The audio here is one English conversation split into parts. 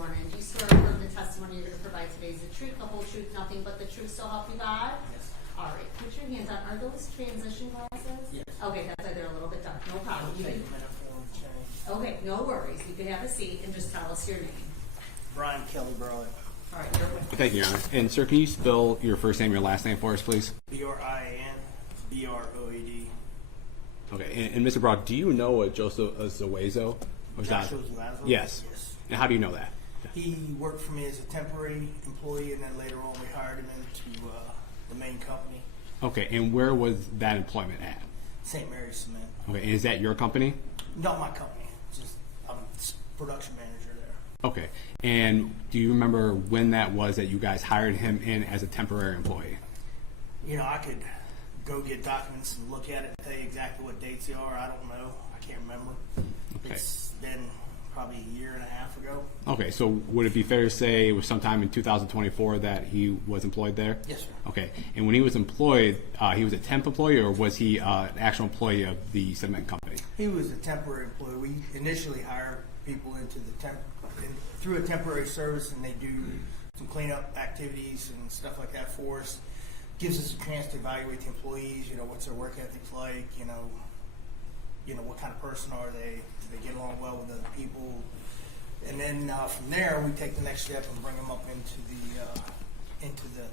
sworn in. Do you swear affirm the testimony you're going to provide today is the truth, the whole truth, nothing but the truth, so help you God? Yes. All right, put your hands on. Are those transition glasses? Yes. Okay, that's why they're a little bit dark. No problem. You Take can, a minute for them to change. okay, no worries. You can have a seat and just tell us your name. Brian Kelly Broad. All right, you're with. Thank you, Your Honor. And sir, can you spell your first name, your last name for us, please? B-R-I-A-N B-R-O-A-D. Okay. And Mr. Broad, do you know a Joseph Zauzo? Joshua Zauzo? Yes. Yes. And how do you know that? He worked for me as a temporary employee, and then later on we hired him into the main company, Okay. And where was that employment at? St. Mary's Cement. Okay. And is that your company? Not my company, just I'm production manager there. Okay. And do you remember when that was that you guys hired him in as a temporary employee? You know, I could go get documents and look at it and tell you exactly what dates they are. I don't know. I can't remember. Okay. It's been probably a year and a half ago. Okay. So would it be fair to say it was sometime in 2024 that he was employed there? Yes, sir. Okay. And when he was employed, he was a temp employee, or was he an actual employee of the cement company? He was a temporary employee. We initially hire people into the through a temporary service, and they do some cleanup activities and stuff like that for us. Gives us a chance to evaluate the employees. You know, what's their work ethic like? You know what kind of person are they? Do they get along well with other people? And then from there, we take the next step and bring them up into the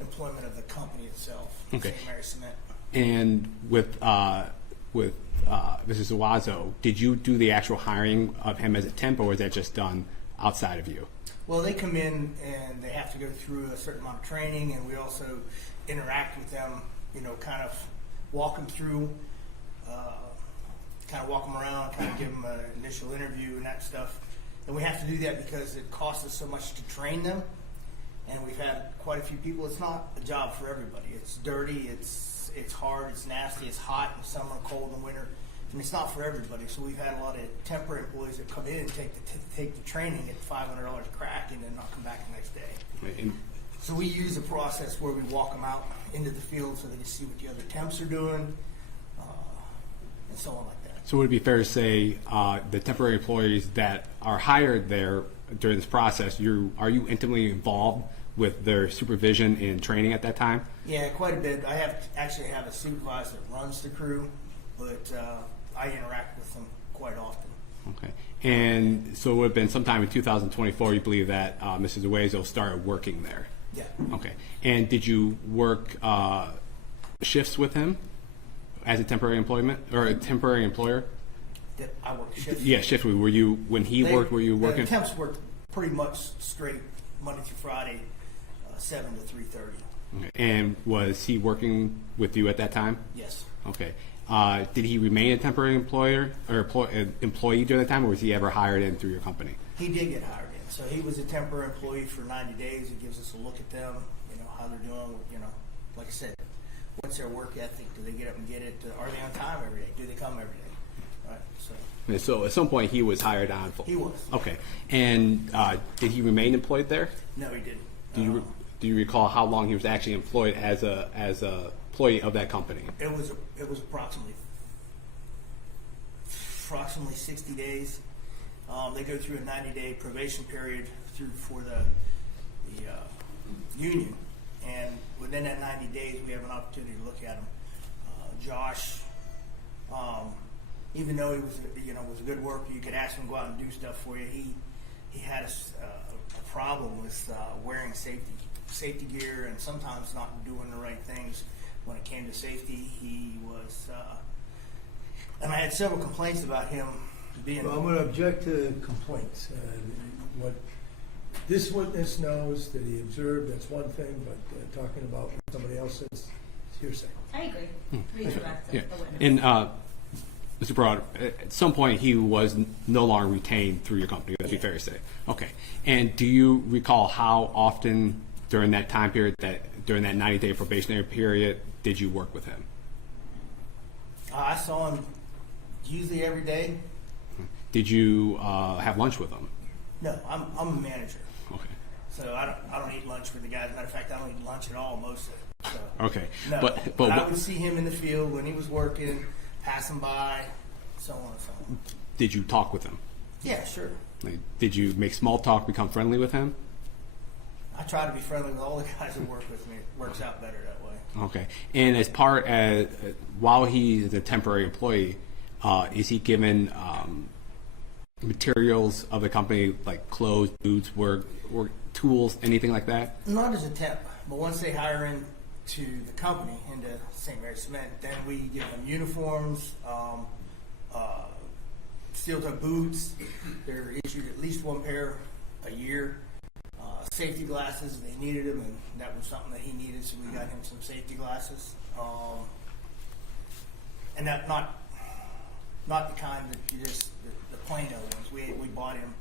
employment of the company itself. Okay. St. Mary's Cement. And with Mrs. Zauzo, did you do the actual hiring of him as a temp, or was that just done outside of you? Well, they come in and they have to go through a certain amount of training, and we also interact with them, you know, kind of walk them through, kind of walk them around, kind of give them an initial interview and that stuff. And we have to do that because it costs us so much to train them, and we've had quite a few people. It's not a job for everybody. It's dirty, it's hard, it's nasty, it's hot in summer, cold in winter, and it's not for everybody. So we've had a lot of temporary employees that come in and take the training at $500 a crack and then not come back the next day. And So we use a process where we walk them out into the field so they can see what the other temps are doing, and so on like that. so would it be fair to say the temporary employees that are hired there during this process, are you intimately involved with their supervision and training at that time? Yeah, quite a bit. I actually have a supervisor that runs the crew, but I interact with them quite often. Okay. And so it would have been sometime in 2024, you believe that Mrs. Zauzo started working there? Yeah. Okay. And did you work shifts with him as a temporary employment or a temporary employer? That I work shifts. Yeah, shift. Were you when he worked? Were you working? The temps worked pretty much straight Monday through Friday, 7 to 3:30. Okay. And was he working with you at that time? Yes. Okay. Did he remain a temporary employer or employee during that time, or was he ever hired in through your company? He did get hired in. So he was a temporary employee for 90 days. It gives us a look at them, you know, how they're doing, you know, like I said, what's their work ethic? Do they get up and get it? Are they on time every day? Do they come every day? Right. And so at some point he was hired on. He was. Okay. And did he remain employed there? No, he didn't. Do you recall how long he was actually employed as a employee of that company? It was approximately 60 days. They go through a 90-day probation period for the union, and within that 90 days, we have an opportunity to look at him. Josh, even though he was a good worker, you could ask him to go out and do stuff for you. He had a problem with wearing safety gear and sometimes not doing the right things when it came to safety. He was, and I had several complaints about him being. Well, I'm going to object to complaints. What this witness knows that he observed, that's one thing, but talking about what somebody else says, it's hearsay. I agree. Redirect the witness. And Mr. Broad, at some point he was no longer retained through your company. That'd be fair to say. Okay. And do you recall how often during that time period, during that 90-day probationary period, did you work with him? I saw him usually every day. Did you have lunch with him? No, I'm a manager, Okay. so I don't eat lunch with the guys. As a matter of fact, I don't eat lunch at all most of it. So. Okay. No, but I would see him in the field when he was working, passing by, so on and so on. did you talk with him? Yeah, sure. Like, did you make small talk, become friendly with him? I try to be friendly with all the guys that work with me. It works out better that way. Okay. And as part as while he is a temporary employee, is he given materials of the company like clothes, boots, work tools, anything like that? Not as a temp, but once they hire into the company, into St. Mary's Cement, then we give them uniforms, steel-toe boots. They're issued at least one pair a year. Safety glasses, they needed them, and that was something that he needed, so we got him some safety glasses. And that not the kind that you just the plain old ones. We bought him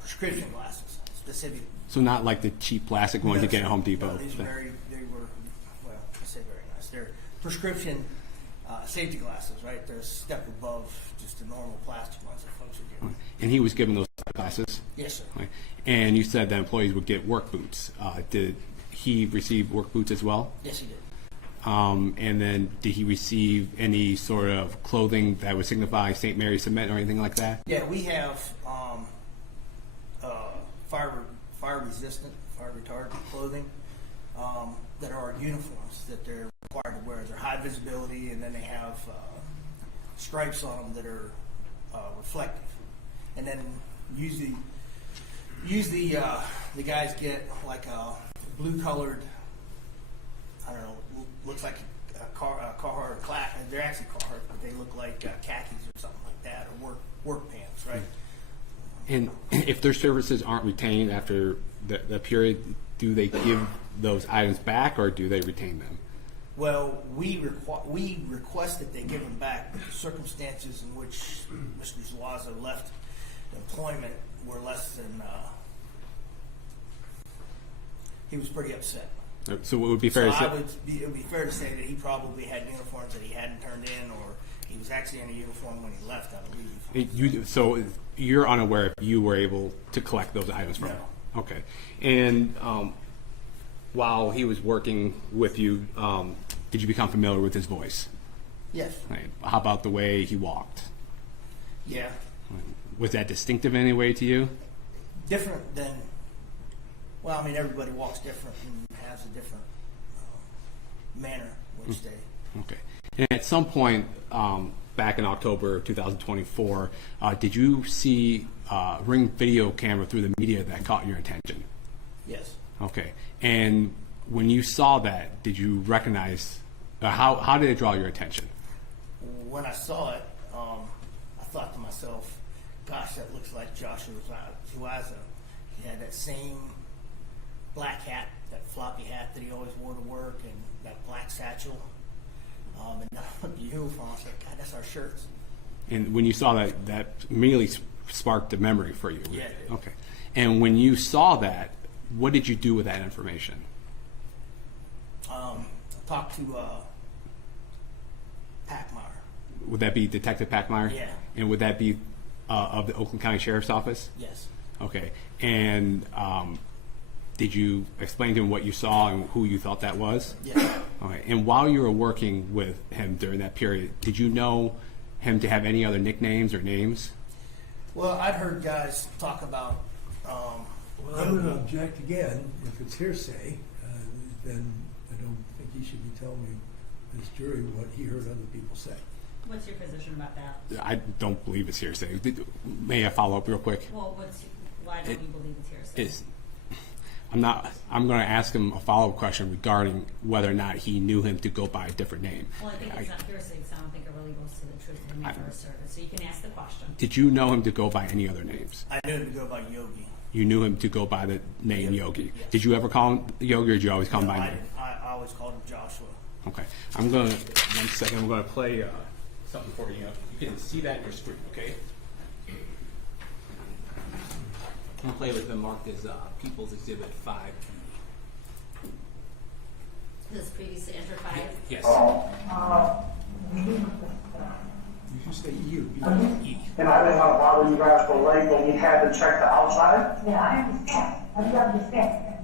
prescription glasses, specific. So not like the cheap plastic ones you get at Home Depot. No, these are they were, well, I say very nice. They're prescription safety glasses, right? They're a step above just the normal plastic ones that folks are getting. And he was given those glasses? Yes, sir. Right. And you said that employees would get work boots. Did he receive work boots as well? Yes, he did. And then did he receive any sort of clothing that would signify St. Mary's Cement or anything like that? Yeah, we have fire resistant, fire retardant clothing that are uniforms that they're required to wear. They're high visibility, and then they have stripes on them that are reflective. And then usually the guys get like a blue colored, I don't know, looks like a Carhartt or Clack. They're actually Carhartt, but they look like khakis or something like that, or work pants, right? And if their services aren't retained after the period, do they give those items back or do they retain them? Well, we request that they give them back, but the circumstances in which Mr. Zauzo left employment were less than. He was pretty upset. So it would be fair to say. It would be fair to say that he probably had uniforms that he hadn't turned in, or he was actually in a uniform when he left, I believe. So you're unaware if you were able to collect those items from him? No. Okay. And while he was working with you, did you become familiar with his voice? Yes. Right. How about the way he walked? Yeah. Was that distinctive in any way to you? Different than. Well, I mean, everybody walks different and has a different manner which they. Okay. And at some point back in October of 2024, did you see Ring video camera through the media that caught your attention? Yes. Okay. And when you saw that, did you recognize, how did it draw your attention? When I saw it, I thought to myself, gosh, that looks like Joshua Zauzo. He had that same black hat, that floppy hat that he always wore to work, and that black satchel. And the uniform, I was like, God, that's our shirts. And when you saw that, that immediately sparked a memory for you. Yeah, it did. Okay. And when you saw that, what did you do with that information? I talked to Packmeyer. Would that be Detective Packmeyer? Yeah. And would that be of the Oakland County Sheriff's Office? Yes. Okay. And did you explain to him what you saw and who you thought that was? Yes. Okay. And while you were working with him during that period, did you know him to have any other nicknames or names? Well, I'd heard guys talk about. Well, I'm going to object again. If it's hearsay, then I don't think he should be telling me, this jury, what he heard other people say. What's your position about that? I don't believe it's hearsay. May I follow up real quick? Well, why don't you believe it's hearsay? I'm going to ask him a follow-up question regarding whether or not he knew him to go by a different name. Well, I think it's not hearsay because I don't think it really goes to the truth of the matter of service. So you can ask the question. Did you know him to go by any other names? I knew him to go by Yogi. You knew him to go by the name Yogi. Yes. Did you ever call him Yogi, or did you always call him by I name? didn't. I always called him Joshua. Okay. I'm going to, 1 second, I'm going to play something for you. You can see that in your screen, okay? I'm going to play with them marked as People's Exhibit 5. This previously entered by. Yes. You should say you. E. And I didn't want to bother you guys for late, but we had to check the outside. Yeah, I understand. I do understand that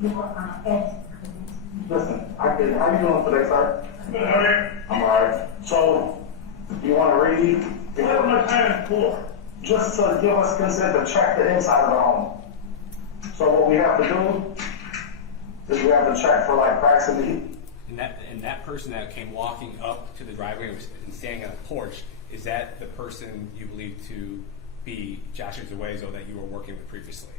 you were on edge. Listen, I did. How you doing today, sir? Good. I'm alright. So, you want to read? What am I paying for? just to give us consent to check the inside of the home. So what we have to do is we have to check for like cracks in the heat. And that person that came walking up to the driveway and standing on the porch, is that the person you believe to be Joshua Zauzo that you were working with previously?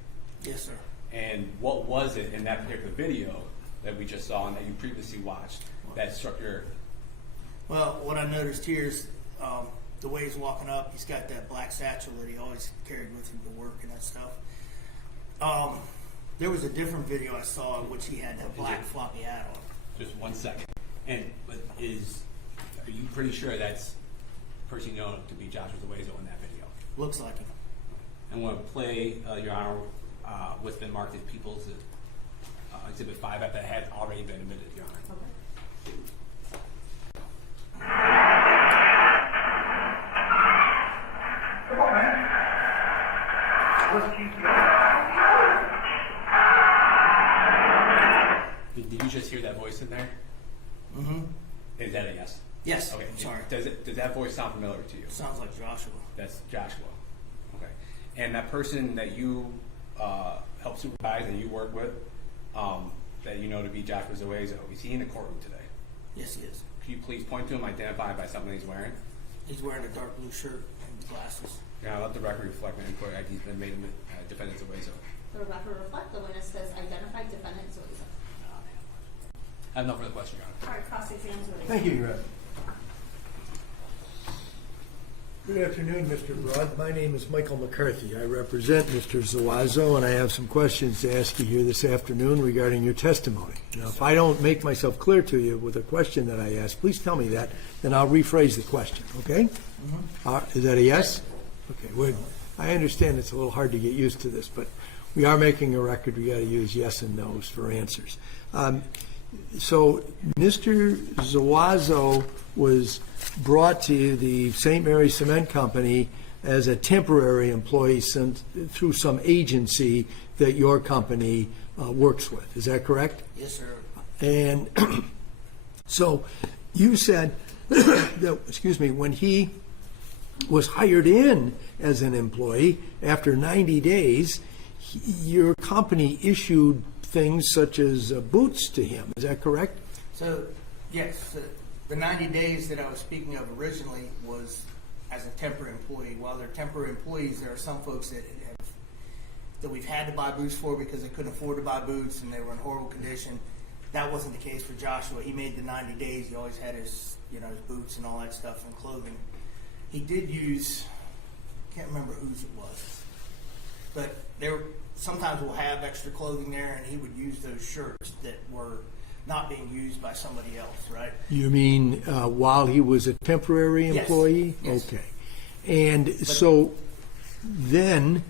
Yes, sir. And what was it in that particular video that we just saw and that you previously watched that struck your... Well, what I noticed here is the way he's walking up, he's got that black satchel that he always carried with him to work and that stuff. There was a different video I saw in which he had that black floppy hat on. Just 1 second. And are you pretty sure that's the person you know to be Joshua Zauzo in that video? Looks like him. I'm going to play, Your Honor, what's been marked as People's Exhibit 5 that had already been admitted, Your Honor. Come on, man. Let's keep Did you just hear that voice in there? Mm-hmm. Is that a yes? Yes. Okay. Sorry. Does that voice sound familiar to you? Sounds like Joshua. That's Joshua. Okay. And that person that you help supervise and you work with, that you know to be Joshua Zauzo, is he in the courtroom today? Yes, he is. Can you please point to him, identify by something he's wearing? He's wearing a dark blue shirt and glasses. Yeah, let the record reflect that inquiry ID's been made defendant Zauzo. The record reflect the witness says identified defendant Zauzo. I have no further question, Your Honor. All right, cross-exam Zauzo. Thank you, Your Honor. Good afternoon, Mr. Broad. My name is Michael McCarthy. I represent Mr. Zauzo, and I have some questions to ask you here this afternoon regarding your testimony. Now, if I don't make myself clear to you with a question that I ask, please tell me that, then I'll rephrase the question, okay? Mm-hmm. Is that a yes? Okay, I understand it's a little hard to get used to this, but we are making a record. We got to use yes and no's for answers. So Mr. Zauzo was brought to the St. Mary's Cement Company as a temporary employee through some agency that your company works with. Is that correct? Yes, sir. And so you said that, excuse me, when he was hired in as an employee, after 90 days, your company issued things such as boots to him. Is that correct? So, yes, the 90 days that I was speaking of originally was as a temporary employee. While they're temporary employees, there are some folks that we've had to buy boots for because they couldn't afford to buy boots and they were in horrible condition. That wasn't the case for Joshua. He made the 90 days. He always had his, his boots and all that stuff and clothing. He did use, can't remember whose it was, but sometimes we'll have extra clothing there, and he would use those shirts that were not being used by somebody else, right? You mean while he was a temporary employee? Yes. Okay. And so then,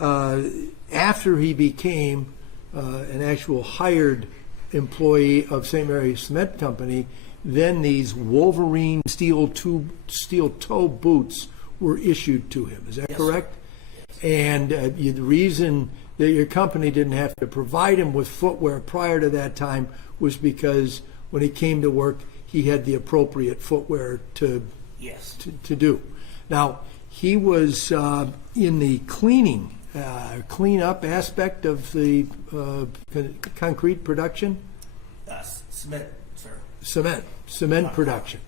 after he became an actual hired employee of St. Mary's Cement Company, then these Wolverine steel toe boots were issued to him. Is that correct? Yes. And the reason that your company didn't have to provide him with footwear prior to that time was because when he came to work, he had the appropriate footwear to do. Now, he was in the cleanup aspect of the concrete production? Cement, sir. Cement production.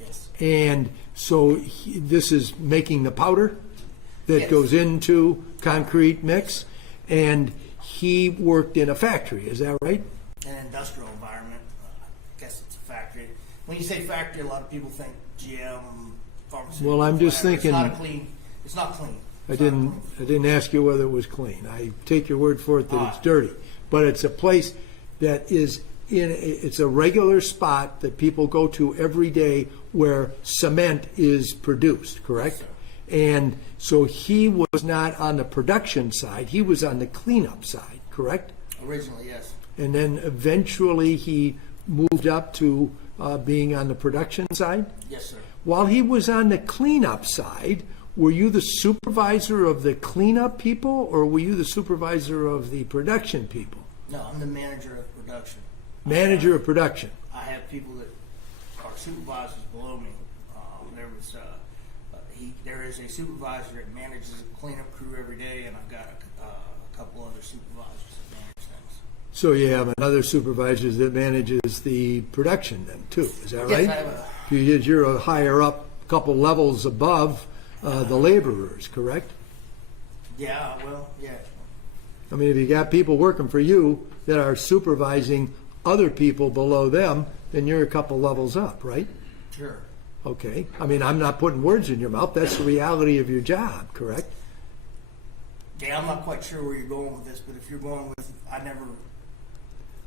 Yes. And so this is making the powder that goes into concrete mix, and he worked in a factory, is that right? An industrial environment. I guess it's a factory. When you say factory, a lot of people think GM, pharmaceutical. Well, I'm just whatever. thinking. It's not clean. I didn't ask you whether it was clean. I take your word for it that it's dirty, but it's a place that is it's a regular spot that people go to every day where cement is produced, correct? And so he was not on the production side, he was on the cleanup side, correct? Originally, yes. And then eventually he moved up to being on the production side? Yes, sir. While he was on the cleanup side, were you the supervisor of the cleanup people, or were you the supervisor of the production people? No, I'm the manager of production. Manager of production. I have people that are supervisors below me. There was there is a supervisor that manages a cleanup crew every day, and I've got a couple other supervisors that manage things. So you have another supervisor that manages the production then too, is that Yes, right? I have You're a higher up, couple levels above the laborers, correct? Yeah, well, yeah. I mean, if you got people working for you that are supervising other people below them, then you're a couple levels up, right? Sure. Okay. I mean, I'm not putting words in your mouth. That's the reality of your job, correct? Yeah, I'm not quite sure where you're going with this, but if you're going with,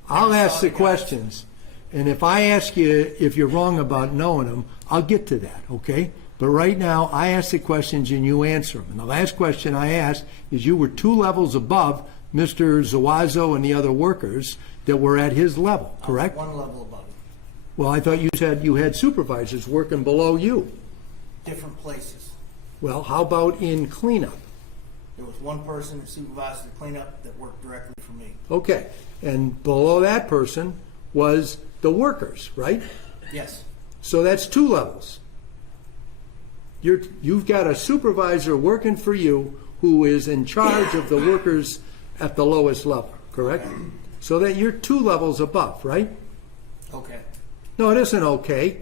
I'll saw ask the the guys. questions, and if I ask you if you're wrong about knowing them, I'll get to that, okay? But right now, I ask the questions and you answer them. And the last question I asked is you were 2 levels above Mr. Zauzo and the other workers that were at his level, correct? one level above him. Well, I thought you said you had supervisors working below you. Different places. Well, how about in cleanup? There was one person that supervised the cleanup that worked directly for me. Okay, and below that person was the workers, right? Yes. So that's 2 levels. You've got a supervisor working for you who is in charge of the workers at the lowest level, correct? So that you're 2 levels above, right? Okay. No, it isn't okay.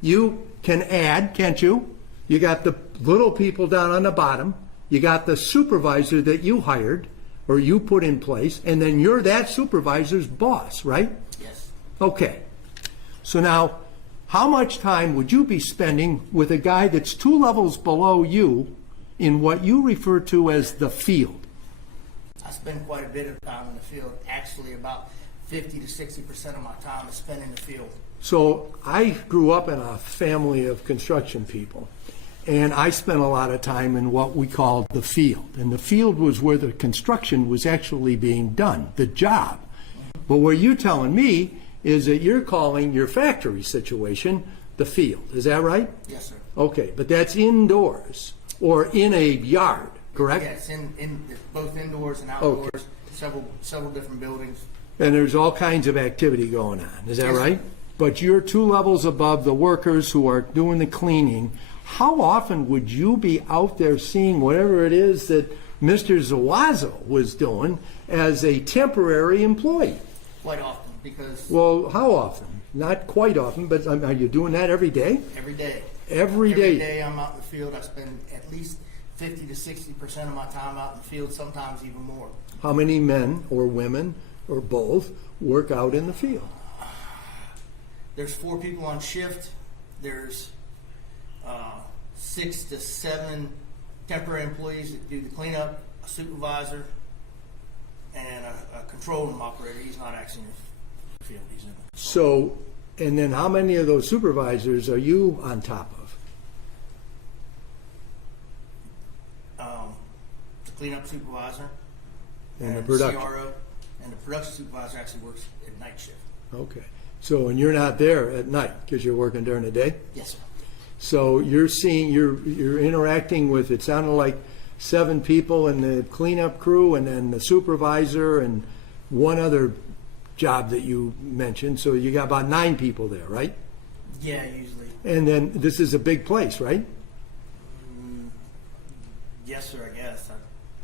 You can add, can't you? You got the little people down on the bottom. You got the supervisor that you hired or you put in place, and then you're that supervisor's boss, right? Yes. Okay. So now, how much time would you be spending with a guy that's 2 levels below you in what you refer to as the field? I spend quite a bit of time in the field. Actually, about 50 to 60% of my time is spent in the field. So I grew up in a family of construction people, and I spent a lot of time in what we called the field. And the field was where the construction was actually being done, the job. But what you're telling me is that you're calling your factory situation the field. Is that right? Yes, sir. Okay, but that's indoors or in a yard, correct? Yes, it's both indoors and outdoors. Several different buildings. And there's all kinds of activity going on. Is that Yes, sir. right? But you're 2 levels above the workers who are doing the cleaning. How often would you be out there seeing whatever it is that Mr. Zauzo was doing as a temporary employee? Quite often, because Well, how often? Not quite often, but are you doing that every day? every day. Every day. Every day I'm out in the field. I spend at least 50 to 60% of my time out in the field, sometimes even more. How many men or women or both work out in the field? There's 4 people on shift. There's 6 to 7 temporary employees that do the cleanup, a supervisor, and a control room operator. He's not actually in the field. He's in the So, and then how many of those supervisors are you on top of? the cleanup supervisor And the production. CRO, and the production supervisor actually works at night shift. Okay. So, and you're not there at night because you're working during the day? Yes, sir. So you're seeing, you're interacting with, it sounded like 7 people in the cleanup crew and then the supervisor and one other job that you mentioned. So you got about 9 people there, right? Yeah, usually. And then this is a big place, right? Yes, sir, I guess.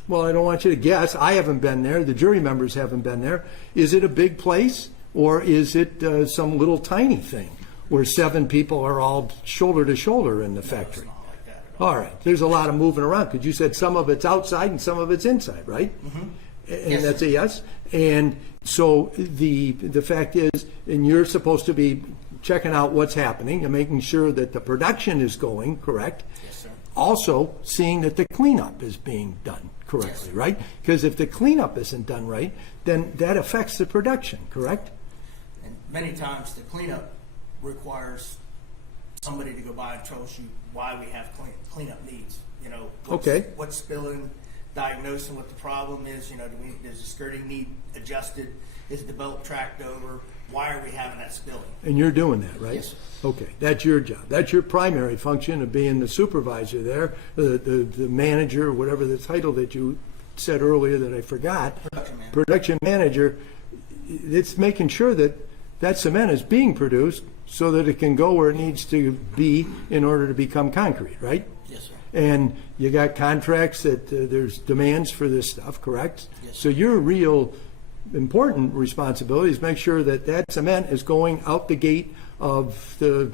Well, I don't want you to guess. I haven't been there. The jury members haven't been there. Is it a big place or is it some little tiny thing where 7 people are all shoulder to shoulder in the factory? It's not like that at all. All right. There's a lot of moving around because you said some of it's outside and some of it's inside, right? Mm-hmm. And Yes, that's sir. a yes. And so the fact is, and you're supposed to be checking out what's happening and making sure that the production is going correct. Yes, sir. Also seeing that the cleanup is being done correctly, Yes. right? Because if the cleanup isn't done right, then that affects the production, correct? And many times the cleanup requires somebody to go by and troubleshoot why we have cleanup needs. You know, what's spilling, diagnosing what the problem is. You know, does the skirting need adjusted? Is the belt tracked over? Why are we having that spilling? And you're doing that, right? Yes, sir. Okay, that's your job. That's your primary function of being the supervisor there, the manager, whatever the title that you said earlier that I forgot. Production manager. Production manager. It's making sure that that cement is being produced so that it can go where it needs to be in order to become concrete, right? Yes, sir. And you got contracts that there's demands for this stuff, correct? Yes. So your real important responsibility is make sure that that cement is going out the gate of the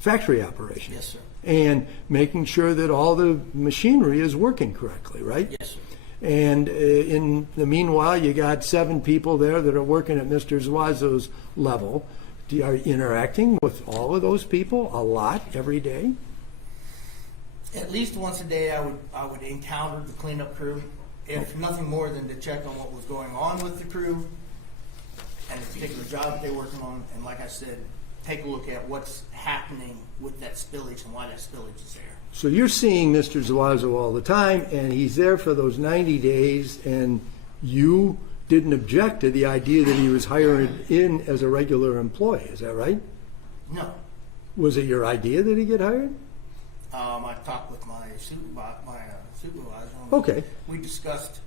factory operation. Yes, sir. And making sure that all the machinery is working correctly, right? Yes, sir. And in the meanwhile, you got 7 people there that are working at Mr. Zauzo's level. Are you interacting with all of those people a lot every day? At least once a day, I would encounter the cleanup crew, if nothing more than to check on what was going on with the crew and the particular job that they're working on. And like I said, take a look at what's happening with that spillage and why that spillage is there. So you're seeing Mr. Zauzo all the time, and he's there for those 90 days, and you didn't object to the idea that he was hired in as a regular employee. Is that right? No. Was it your idea that he get hired? I talked with my supervisor. And Okay. We discussed,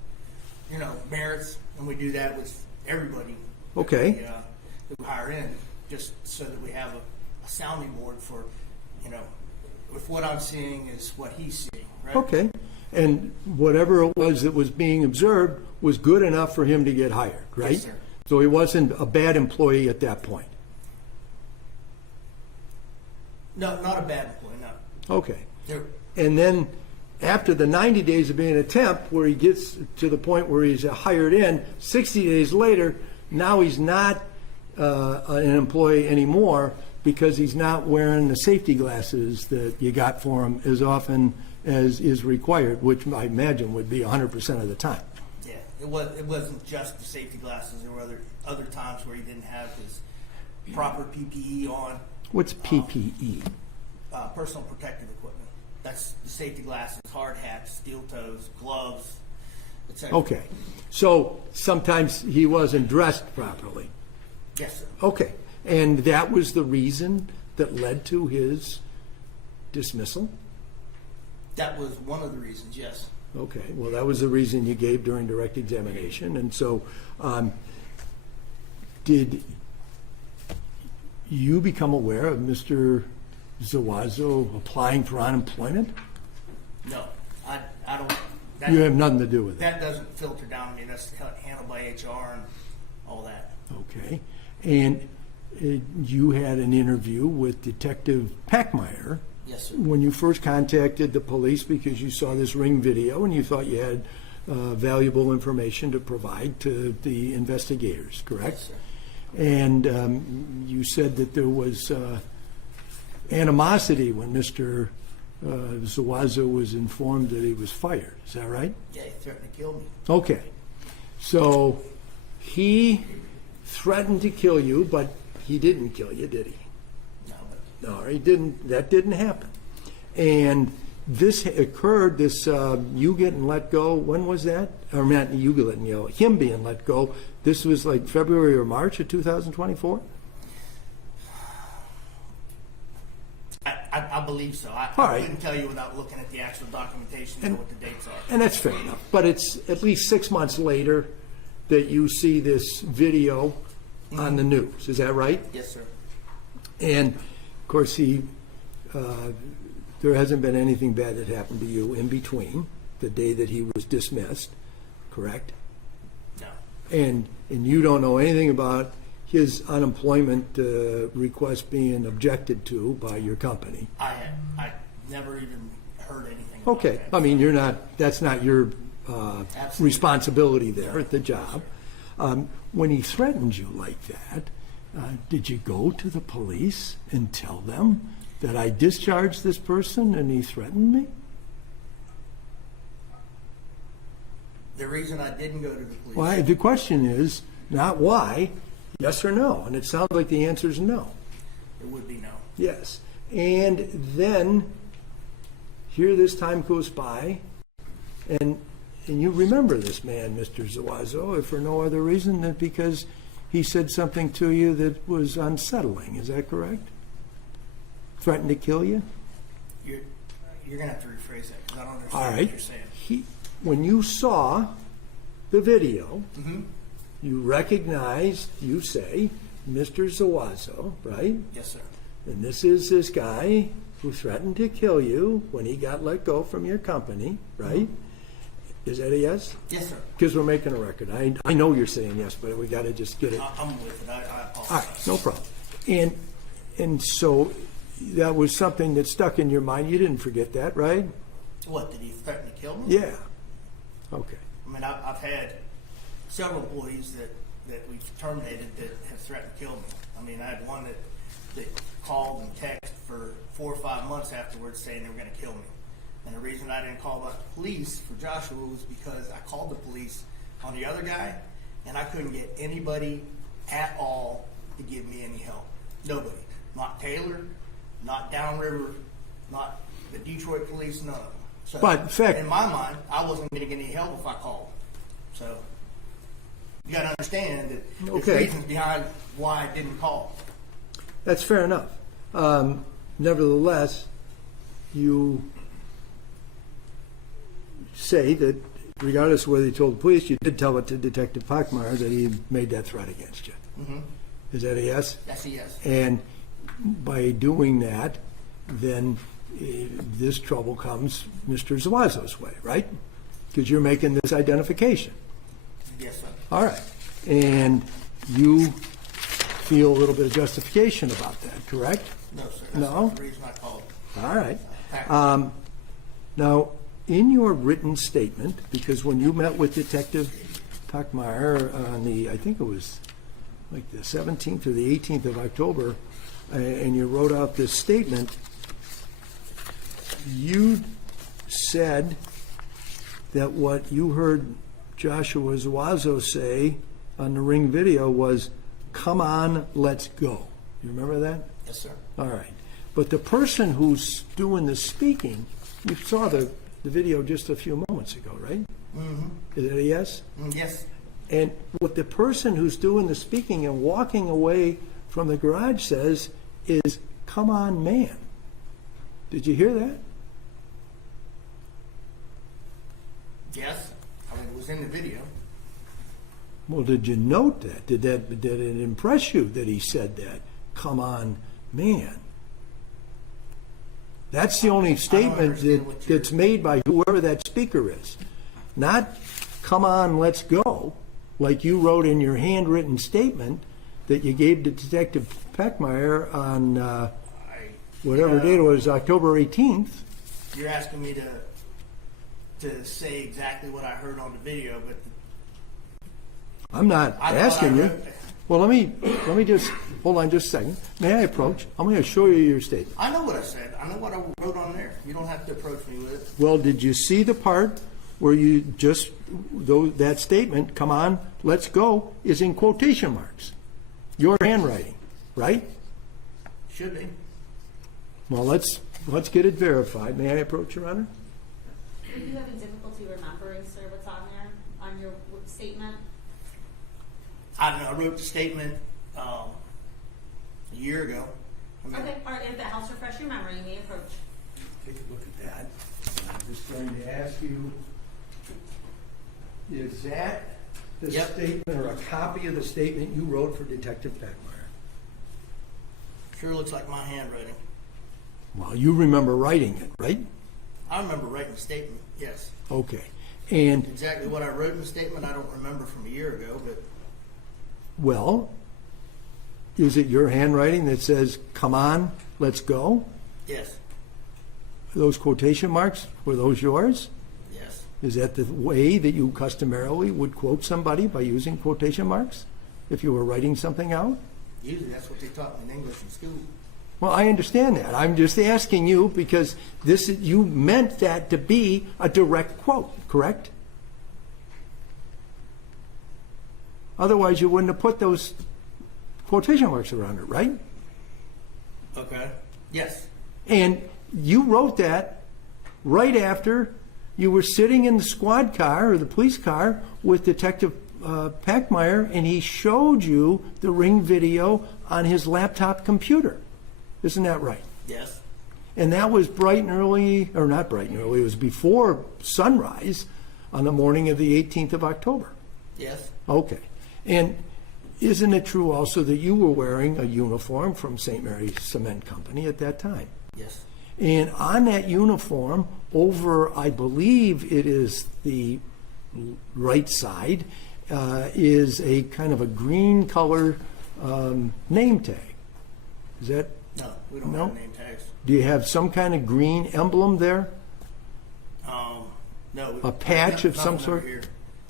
merits, and we do that with everybody. Okay. That we hire in, just so that we have a sounding board for, if what I'm seeing is what he's seeing, right? Okay. And whatever it was that was being observed was good enough for him to get hired, right? Yes, sir. So he wasn't a bad employee at that point. No, not a bad employee, no. Okay. There- And then after the 90 days of being a temp, where he gets to the point where he's hired in, 60 days later, now he's not an employee anymore because he's not wearing the safety glasses that you got for him as often as is required, which I imagine would be 100% of the time. Yeah, it wasn't just the safety glasses. There were other times where he didn't have his proper PPE on. What's PPE? Personal protective equipment. That's the safety glasses, hard hats, steel toes, gloves, etc. Okay. So sometimes he wasn't dressed properly. Yes, sir. Okay. And that was the reason that led to his dismissal? That was one of the reasons, yes. Okay. Well, that was the reason you gave during direct examination. And so did you become aware of Mr. Zauzo applying for unemployment? No, I don't. You have nothing to do with it. That doesn't filter down to me. That's handled by HR and all that. Okay. And you had an interview with Detective Packmeyer Yes, sir. when you first contacted the police because you saw this Ring video and you thought you had valuable information to provide to the investigators, correct? Yes, sir. And you said that there was animosity when Mr. Zauzo was informed that he was fired. Is that right? Yeah, he threatened to kill me. Okay. So he threatened to kill you, but he didn't kill you, did he? No, but No, he didn't. That didn't happen. And this occurred, this you getting let go, when was that? Or not you getting, him being let go. This was like February or March of 2024? I believe so. I All right. couldn't tell you without looking at the actual documentation to know what the dates are. And that's fair enough. But it's at least 6 months later that you see this video on the news. Is that right? Yes, sir. And of course, there hasn't been anything bad that happened to you in between the day that he was dismissed, correct? No. And you don't know anything about his unemployment request being objected to by your company. I never even heard anything about Okay, that. I mean, that's not your Absolutely. responsibility there at the job. When he threatened you like that, did you go to the police and tell them that I discharged this person and he threatened me? The reason I didn't go to the police. Why? The question is not why, yes or no. And it sounds like the answer is no. It would be no. Yes. And then here this time goes by, and you remember this man, Mr. Zauzo, if for no other reason than because he said something to you that was unsettling. Is that correct? Threatened to kill you? You're going to have to rephrase that because I don't understand All what right. you're saying. When you saw the video, Mm-hmm. you recognized, you say, Mr. Zauzo, right? Yes, sir. And this is this guy who threatened to kill you when he got let go from your company, right? Is that a yes? Yes, sir. Because we're making a record. I know you're saying yes, but we got to just get it. I'm with it. I apologize. All right, no problem. And so that was something that stuck in your mind. You didn't forget that, right? What, did he threaten to kill me? Yeah. Okay. I mean, I've had several employees that we've terminated that have threatened to kill me. I mean, I had one that called and texted for 4 or 5 months afterwards saying they were going to kill me. And the reason I didn't call about the police for Joshua was because I called the police on the other guy, and I couldn't get anybody at all to give me any help. Nobody. Not Taylor, not Downriver, not the Detroit police, none of them. So, But, in fact- in my mind, I wasn't going to get any help if I called. So, you got to understand that there's Okay. reasons behind why I didn't call. That's fair enough. Nevertheless, you say that regardless of whether you told the police, you did tell it to Detective Pockmeyer that he made that threat against you. Mm-hmm. Is that a yes? That's a yes. And by doing that, then this trouble comes Mr. Zauzo's way, right? Because you're making this identification. Yes, sir. All right. And you feel a little bit of justification about that, correct? No, sir. That's No? not the reason I called. All right. Tactical. Now, in your written statement, because when you met with Detective Pockmeyer on the, I think it was like the 17th or the 18th of October, and you wrote out this statement, you said that what you heard Joshua Zauzo say on the Ring video was, "Come on, let's go." You remember that? Yes, sir. All right. But the person who's doing the speaking, you saw the video just a few moments ago, right? Mm-hmm. Is that a yes? Yes. And what the person who's doing the speaking and walking away from the garage says is, "Come on, man." Did you hear that? Yes. I mean, it was in the video. Well, did you note that? Did it impress you that he said that? "Come on, man." That's the only statement understand what you're- that's made by whoever that speaker is. Not, "Come on, let's go," like you wrote in your handwritten statement that you gave to Detective Peckmeyer on whatever date it was, October 18th. You're asking me to say exactly what I heard on the video, but I'm not I thought asking I you. wrote- Well, let me just, hold on just a second. May I approach? I'm going to show you your statement. I know what I said. I know what I wrote on there. You don't have to approach me with it. Well, did you see the part where you just, that statement, "Come on, let's go," is in quotation marks? Your handwriting, right? Should be. Well, let's get it verified. May I approach, Your Honor? Are you having difficulty remembering, sir, what's on there, on your statement? I don't know. I wrote the statement a year ago. I mean, Okay, all right, if that helps refresh your memory, you may approach. Take a look at that. I'm just going to ask you, is that the Yep. statement or a copy of the statement you wrote for Detective Peckmeyer? Sure looks like my handwriting. Well, you remember writing it, right? I remember writing the statement. Yes. Okay. And, Exactly what I wrote in the statement, I don't remember from a year ago, but well, is it your handwriting that says, "Come on, let's go"? yes. Those quotation marks, were those yours? Yes. Is that the way that you customarily would quote somebody, by using quotation marks, if you were writing something out? Usually that's what they taught me in English in school. Well, I understand that. I'm just asking you because you meant that to be a direct quote, correct? Otherwise, you wouldn't have put those quotation marks around it, right? Okay. Yes. And you wrote that right after you were sitting in the squad car or the police car with Detective Peckmeyer, and he showed you the Ring video on his laptop computer. Isn't that right? Yes. And that was bright and early, or not bright and early, it was before sunrise on the morning of the 18th of October. Yes. Okay. And isn't it true also that you were wearing a uniform from St. Mary's Cement Company at that time? Yes. And on that uniform, over, I believe it is the right side, is a kind of a green color name tag. Is that, No, we don't No? have name tags. do you have some kind of green emblem there? No. A patch of some nothing over sort? here.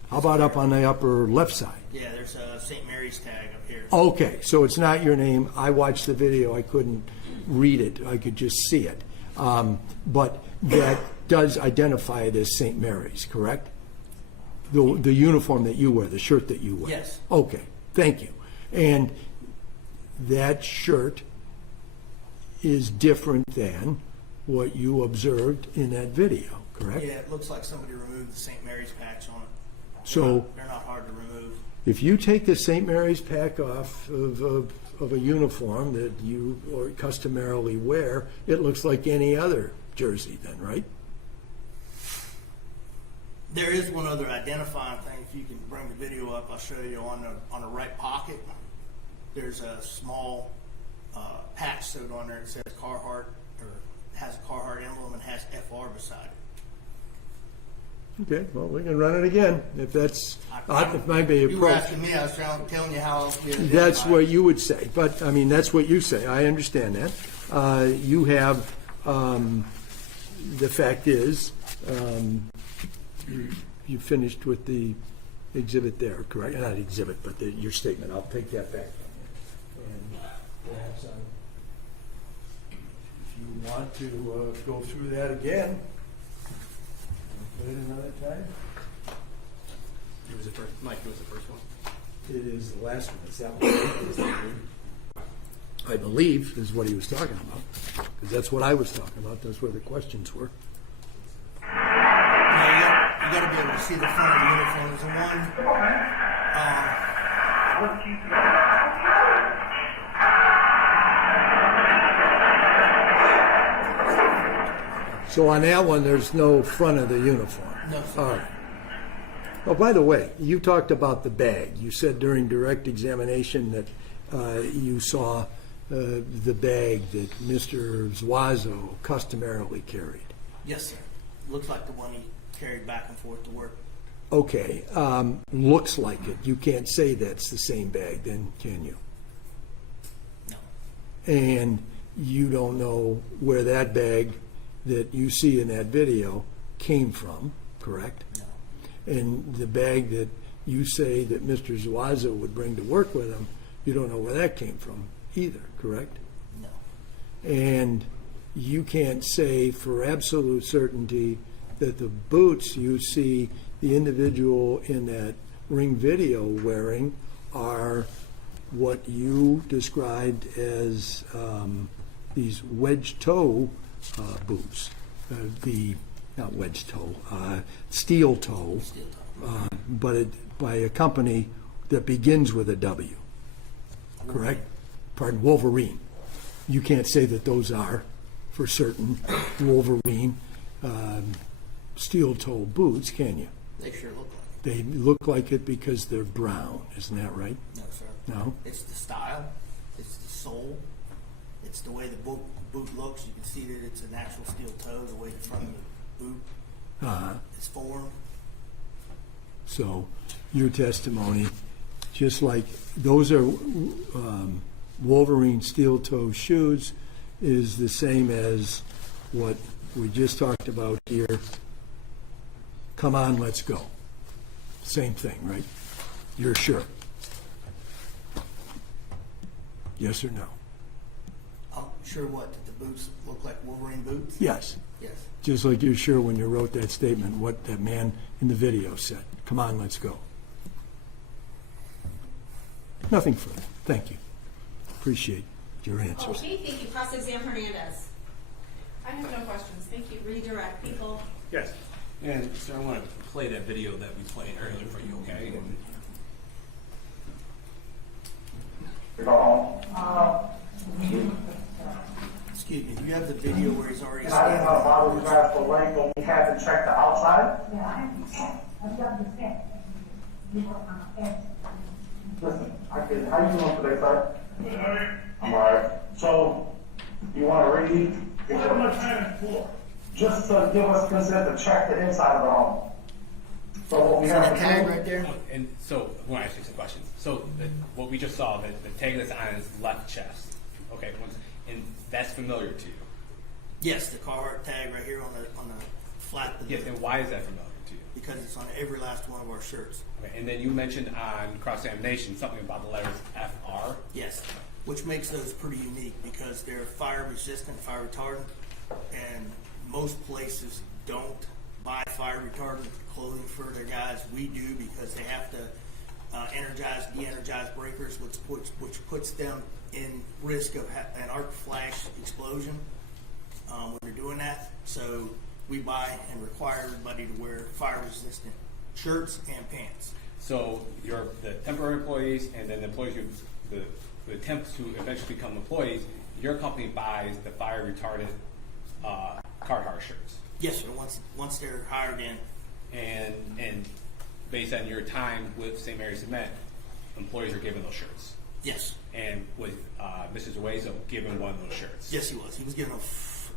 How about up on the upper left side? Yeah, there's a St. Mary's tag up here. Okay, so it's not your name. I watched the video. I couldn't read it. I could just see it. But that does identify it as St. Mary's, correct? The uniform that you wear, the shirt that you wear? Yes. Okay, thank you. And that shirt is different than what you observed in that video, correct? Yeah, it looks like somebody removed the St. Mary's patch on it. So They're not hard to remove. if you take the St. Mary's pack off of a uniform that you or customarily wear, it looks like any other jersey then, right? There is one other identifying thing. If you can bring the video up, I'll show you on the right pocket. There's a small patch sewed on there. It says Carhartt, or has a Carhartt emblem and has FR beside it. Okay, well, we can run it again if that's, it might be You were appropriate. asking me, I was telling you how else to get it That's identified. what you would say, but, I mean, that's what you say, I understand that. You have, the fact is, you finished with the exhibit there, correct? Not exhibit, but your statement, I'll take that back from you. And perhaps, if you want to go through that again, put it another time. It was the first, Mike, it was the first one. It is the last one. It's that one. I believe is what he was talking about. Because that's what I was talking about. That's where the questions were. Now, you got to be able to see the front of the uniform. There's a one. So on that one, there's no front of the uniform. No, sir. All right. Oh, by the way, you talked about the bag. You said during direct examination that you saw the bag that Mr. Zauzo customarily carried. Yes, sir. Looks like the one he carried back and forth to work. Okay, looks like it. You can't say that's the same bag, then, can you? No. And you don't know where that bag that you see in that video came from, correct? No. And the bag that you say that Mr. Zauzo would bring to work with him, you don't know where that came from either, correct? No. And you can't say for absolute certainty that the boots you see the individual in that ring video wearing are what you described as these wedge toe boots. Not wedge toe, steel toe, Steel toe. but by a company that begins with a W, correct? Pardon, Wolverine. You can't say that those are, for certain, Wolverine steel toe boots, can you? They sure look like They look like it because they're brown, isn't that right? it. No, sir. No? It's the style. It's the sole. It's the way the boot looks. You can see that it's an actual steel toe, the way the front of the boot is formed. So your testimony, just like those are Wolverine steel toe shoes, is the same as what we just talked about here. Come on, let's go. Same thing, right? You're sure? Yes or no? I'm sure what, that the boots look like Wolverine boots? Yes. Yes. Just like you're sure when you wrote that statement what that man in the video said. Come on, let's go. Nothing further. Thank you. Appreciate your answers. Okay, thank you. Cross-exam Hernandez. I have no questions, thank you. Redirect people. Yes. And sir, I want to play that video that we played earlier for you, okay? Go home. Excuse me, do you have the video where he's already I standing don't know if I on was the dressed for length, but we had to check the outside. Yeah, I understand. I've got the set. You know, Listen, how you doing today, sir? I'm all right. So, you want to read Give them a tenant floor. Just to give us consent to check the inside of the home. So what we See have that to tag do, right there? And so, I want to ask you some questions. So, what we just saw, the tag that's on his left chest, okay, and that's familiar to you. Yes, the Carhartt tag right here on the flap of the, Yes, and why is that familiar to you? because it's on every last one of our shirts. Okay, and then you mentioned on cross-examination something about the letters FR. Yes, which makes those pretty unique because they're fire resistant, fire retardant, and most places don't buy fire retardant clothing for their guys. We do because they have to energize, de-energize breakers, which puts them in risk of an arc flash explosion when they're doing that. So we buy and require everybody to wear fire resistant shirts and pants. So the temporary employees and then the employees who attempt to eventually become employees, your company buys the fire retardant Carhartt shirts. Yes, sir. Once they're hired in. And based on your time with St. Mary's Cement, employees are given those shirts. Yes. And was Mr. Zauzo given one of those shirts? Yes, he was. He was given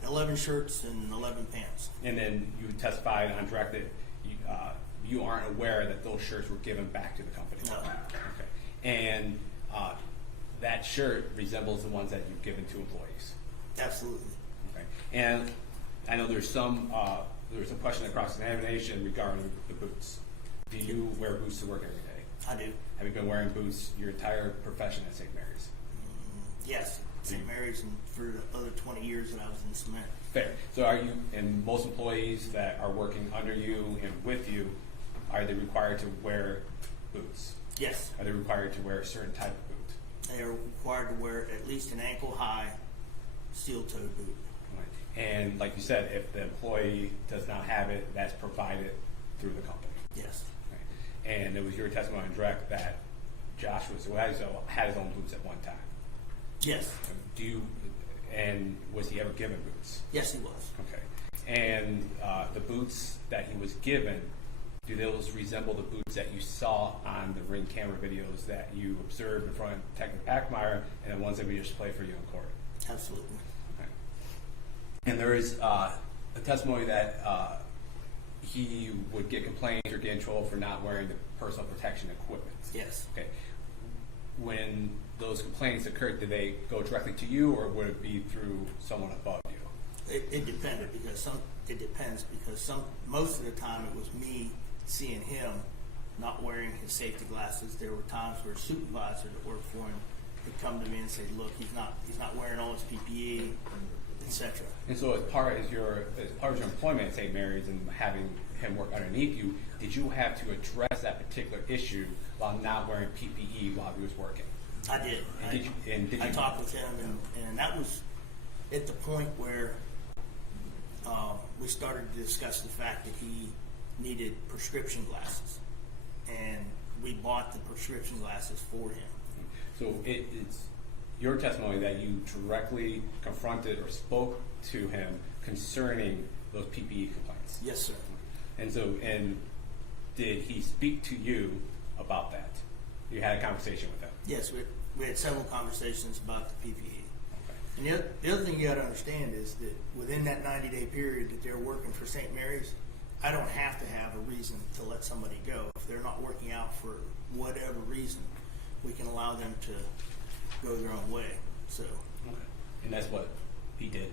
11 shirts and 11 pants. And then you testified on direct that you aren't aware that those shirts were given back to the company. No. Okay. And that shirt resembles the ones that you've given to employees. Absolutely. Okay. And I know there's some question across examination regarding the boots. Do you wear boots to work every day? I do. Have you been wearing boots your entire profession at St. Mary's? Yes. St. Mary's and for the other 20 years that I was in cement. Fair. So are you, and most employees that are working under you and with you, are they required to wear boots? Yes. Are they required to wear a certain type of boot? They are required to wear at least an ankle-high steel-toed boot. Right. And like you said, if the employee does not have it, that's provided through the company. Yes. Right. And it was your testimony on direct that Joshua Zauzo had his own boots at one time. Yes. And was he ever given boots? Yes, he was. Okay. And the boots that he was given, do those resemble the boots that you saw on the ring camera videos that you observed in front of Detective Packmeyer and the ones that we just played for you in court? Absolutely. Okay. And there is a testimony that he would get complaints or get in trouble for not wearing the personal protection equipment. Yes. Okay. When those complaints occurred, did they go directly to you, or would it be through someone above you? It depended because most of the time it was me seeing him not wearing his safety glasses. There were times where a supervisor that worked for him would come to me and say, "Look, he's not wearing all his PPE, etc." And so, as part of your employment at St. Mary's and having him work underneath you, did you have to address that particular issue while not wearing PPE while he was working? I did. I talked with him, and that was at the point where we started to discuss the fact that he needed prescription glasses, and we bought the prescription glasses for him. So it's your testimony that you directly confronted or spoke to him concerning those PPE complaints. Yes, sir. And did he speak to you about that? You had a conversation with him. Yes, we had several conversations about the PPE. Okay. And the other thing you got to understand is that within that 90-day period that they're working for St. Mary's, I don't have to have a reason to let somebody go. If they're not working out for whatever reason, we can allow them to go their own way. So, Okay. And that's what he did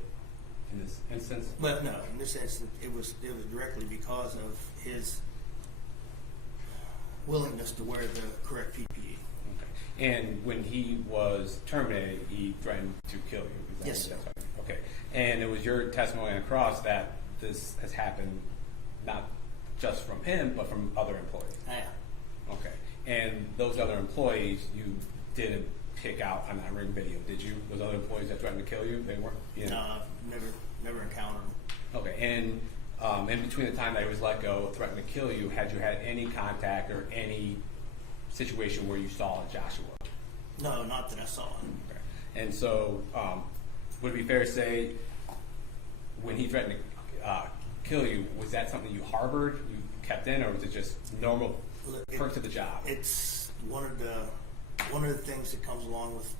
in this instance? well, no, in this instance, it was directly because of his willingness to wear the correct PPE. Okay. And when he was terminated, he threatened to kill you? Is that Yes, sir. Okay. And it was your testimony across that this has happened not just from him, but from other employees? Yeah. Okay. And those other employees you didn't pick out on that ring video, did you? Those other employees that threatened to kill you, they weren't? No, I've never encountered him. Okay. And in between the time that he was let go, threatened to kill you, had you had any contact or any situation where you saw Joshua? No, not that I saw him. Okay. And so, would it be fair to say, when he threatened to kill you, was that something you harbored, you kept in, or was it just normal perks of the job? It's one of the things that comes along with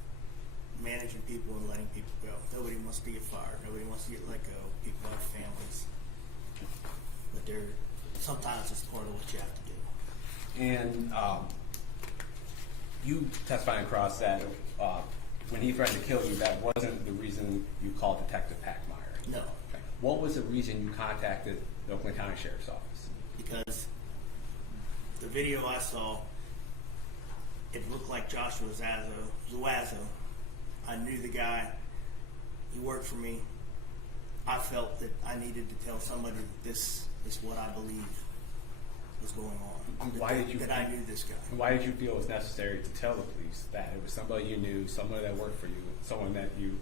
managing people and letting people go. Nobody wants to get fired. Nobody wants to get let go. People have families. But sometimes it's part of what you have to do. And you testified across that when he threatened to kill you, that wasn't the reason you called Detective Packmeyer. No, Okay. What was the reason you contacted the Oakland County Sheriff's Office? because the video I saw, it looked like Joshua Zauzo. I knew the guy. He worked for me. I felt that I needed to tell somebody that this is what I believe was going on. Why did you that I knew this guy? Why did you feel it was necessary to tell the police that it was somebody you knew, someone that worked for you, someone that you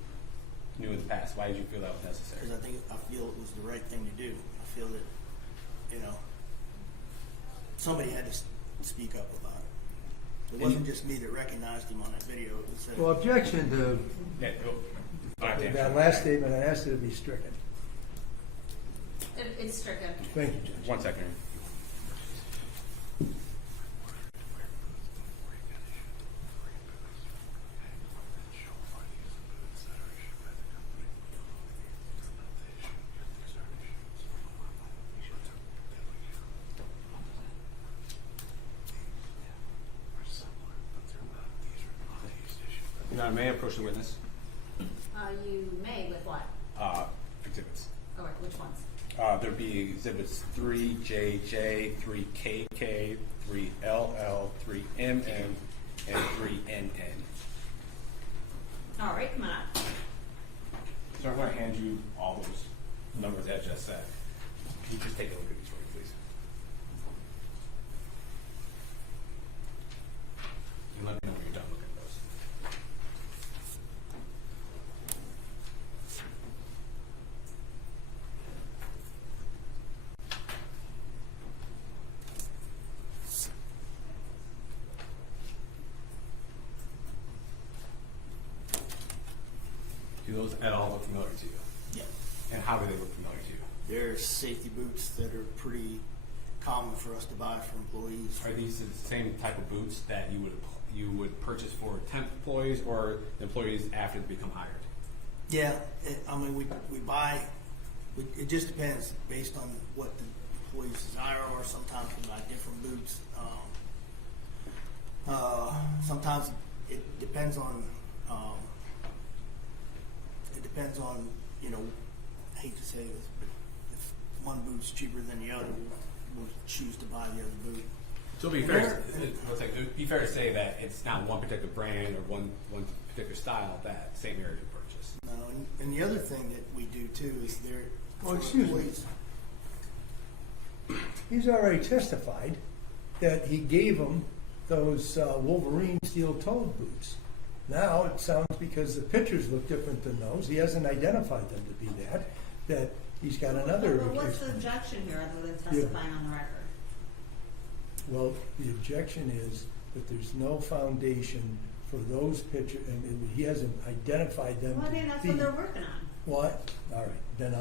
knew in the past? Why did you feel that was necessary? Because I feel it was the right thing to do. I feel that, somebody had to speak up about it. It wasn't just me that recognized him on that video. It was Well, objection to Yeah, I have to answer that last statement, I asked it to be stricken. It's stricken. Thank you, Judge. 1 second. Your Honor, may I approach the witness? You may with what? Exhibits. All right, which ones? There'd be exhibits 3JJ, 3KK, 3LL, 3MM, and 3NN. All right, come on. So I'm going to hand you all those numbers that I just said. Can you just take a look at these for me, please? You let me know when you're done looking at those. Do those at all look familiar to you? Yeah. And how do they look familiar to you? They're safety boots that are pretty common for us to buy for employees. Are these the same type of boots that you would purchase for temp employees or the employees after they become hired? Yeah, we buy. It just depends based on what the employees desire, or sometimes we buy different boots. Sometimes it depends on. I hate to say this, but if one boot's cheaper than the other, we'll choose to buy the other boot. So it'd be fair to say that it's not one particular brand or one particular style that St. Mary's would purchase. No, and the other thing that we do too is there. Well, excuse me. He's already testified that he gave them those Wolverine steel-toed boots. Now it sounds, because the pictures look different than those, he hasn't identified them to be that he's got another. But what's the objection here other than testifying on the record? Well, the objection is that there's no foundation for those pictures, and he hasn't identified them Well, I to think that's be. what they're working on. What? All right, then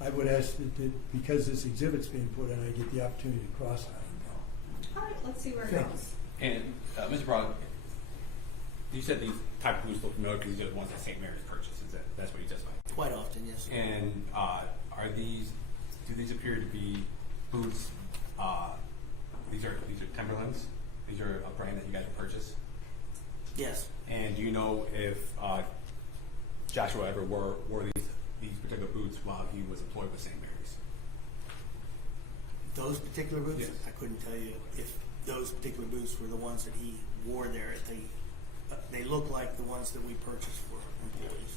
I would ask that because this exhibit's being put in, I get the opportunity to cross-eye him. All right, let's see where it Thank goes. And Mr. Broad, you said these type of boots look familiar because these are the ones that St. Mary's purchases. That's what you testified. Quite often, yes. And do these appear to be boots? These are Timberlands. These are a brand that you guys have purchased. Yes. And do you know if Joshua ever wore these particular boots while he was employed with St. Mary's? Those particular boots, Yes. I couldn't tell you if those particular boots were the ones that he wore there. They look like the ones that we purchased for employees.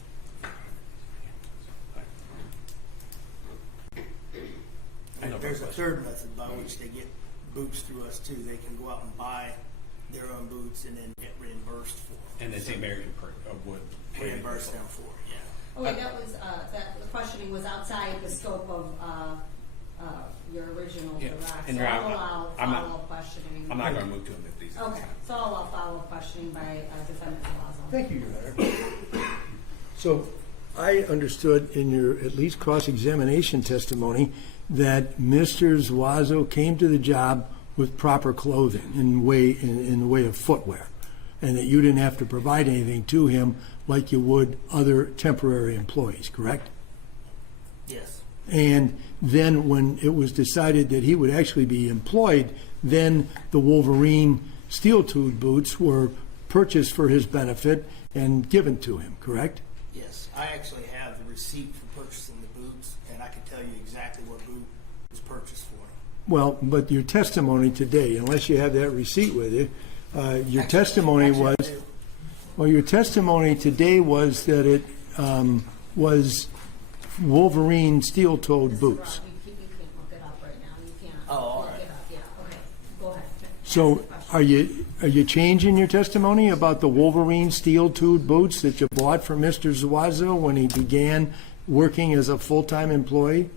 And there's a third method by which they get boots through us too. They can go out and buy their own boots and then get reimbursed for them. And then St. Mary's would pay Reimburse them for it, yeah. Oh, wait, that was, the questioning was outside the scope of your original Yeah, direct. and So you're I'll out- allow I'm not- follow-up questioning. I'm not going to move to omit these. Okay, so I'll allow follow-up questioning by Defendant Zauzo. Thank you, Your Honor. So I understood in your at least cross-examination testimony that Mr. Zauzo came to the job with proper clothing in the way of footwear. and that you didn't have to provide anything to him like you would other temporary employees, correct? Yes. And then when it was decided that he would actually be employed, then the Wolverine steel-toed boots were purchased for his benefit and given to him, correct? Yes. I actually have the receipt for purchasing the boots, and I can tell you exactly what boot was purchased for him. Well, but your testimony today, unless you have that receipt with you, your Actually, testimony I was, do. well, your testimony today was that it was Wolverine steel-toed Mr. boots. Broad, you can't look it up right now. You can't Oh, all look right. it up. Yeah, okay. Go ahead. So Ask the question. are you changing your testimony about the Wolverine steel-toed boots that you bought from Mr. Zauzo when he began working as a full-time employee?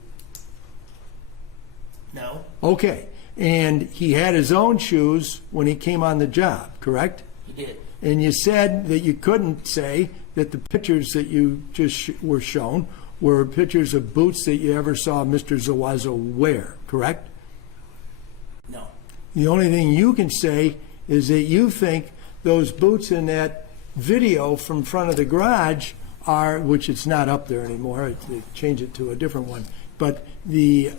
No, Okay, and he had his own shoes when he came on the job, correct? he did. And you said that you couldn't say that the pictures that you just were shown were pictures of boots that you ever saw Mr. Zauzo wear, correct? No. The only thing you can say is that you think those boots in that video from front of the garage are, which it's not up there anymore, they changed it to a different one, but the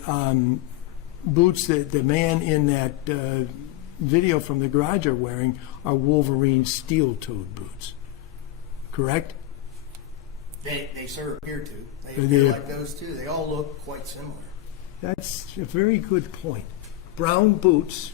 boots that the man in that video from the garage are wearing are Wolverine steel-toed boots, correct? They sort of appear to. They They- appear like those too. They all look quite similar. That's a very good point. Brown boots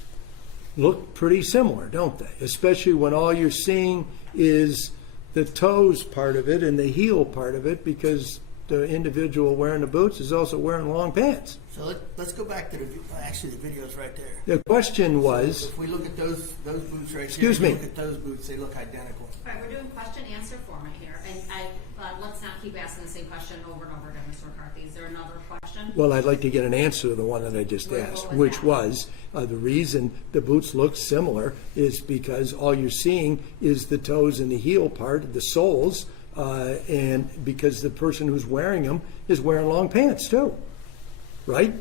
look pretty similar, don't they? Especially when all you're seeing is the toes part of it and the heel part of it, because the individual wearing the boots is also wearing long pants. So let's go back to actually the video's right there. The question was, If we look at those boots right Excuse here, me. look at those boots, they look identical. All right, we're doing question-answer format here, and let's not keep asking the same question over and over again, Mr. McCarthy. Is there another question? well, I'd like to get an answer to the one that I just What asked, was which that? was, the reason the boots look similar is because all you're seeing is the toes and the heel part, the soles, and because the person who's wearing them is wearing long pants too, right?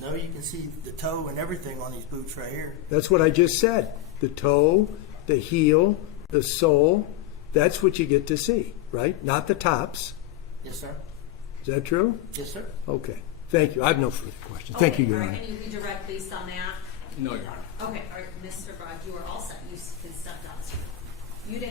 No, you can see the toe and everything on these boots right here. That's what I just said. The toe, the heel, the sole, that's what you get to see, right? Not the tops. Yes, sir. Is that true? Yes, sir. Okay. Thank you. I have no further questions. Thank you, Okay, Your all Honor. right, and you redirect based on that? No, Your Honor. Okay, all right, Mr. Broad, you are all set. You can step down. You didn't